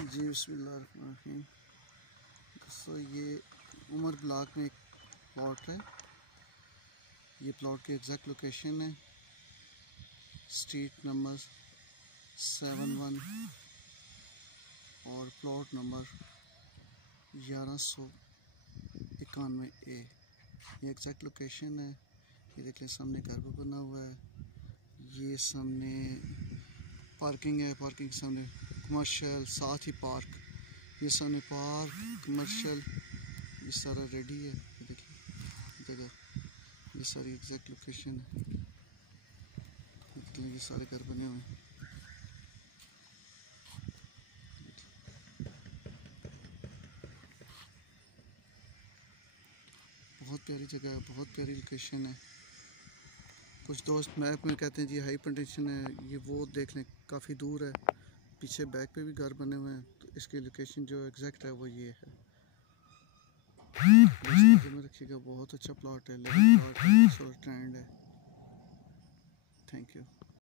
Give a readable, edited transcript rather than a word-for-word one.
जी बिस्मिल्लाहिर्रहमानिर्रहीम। दोस्तों ये उमर ब्लॉक में एक प्लॉट है। ये प्लॉट की एग्जैक्ट लोकेशन है स्ट्रीट नंबर 71 और प्लॉट नंबर 1191A। ये एग्जैक्ट लोकेशन है। ये देखिए सामने घर भी बना हुआ है। ये सामने पार्किंग है, पार्किंग सामने कमर्शियल, साथ ही पार्क, ये सामने पार्क कमर्शियल, ये सारा रेडी है। ये देखिए जगह, ये सारी एग्जैक्ट लोकेशन है। ये सारे घर बने हुए हैं। बहुत प्यारी जगह है, बहुत प्यारी लोकेशन है। कुछ दोस्त मैप में कहते हैं जी हाई पोटेंशियल है, ये वो देख लें काफ़ी दूर है। पीछे बैक पे भी घर बने हुए हैं। तो इसकी लोकेशन जो एग्जैक्ट है वो ये है। में रखिएगा, बहुत अच्छा प्लॉट है, लिविंग प्लॉट है, सोलर ट्रेंड है। Thank you.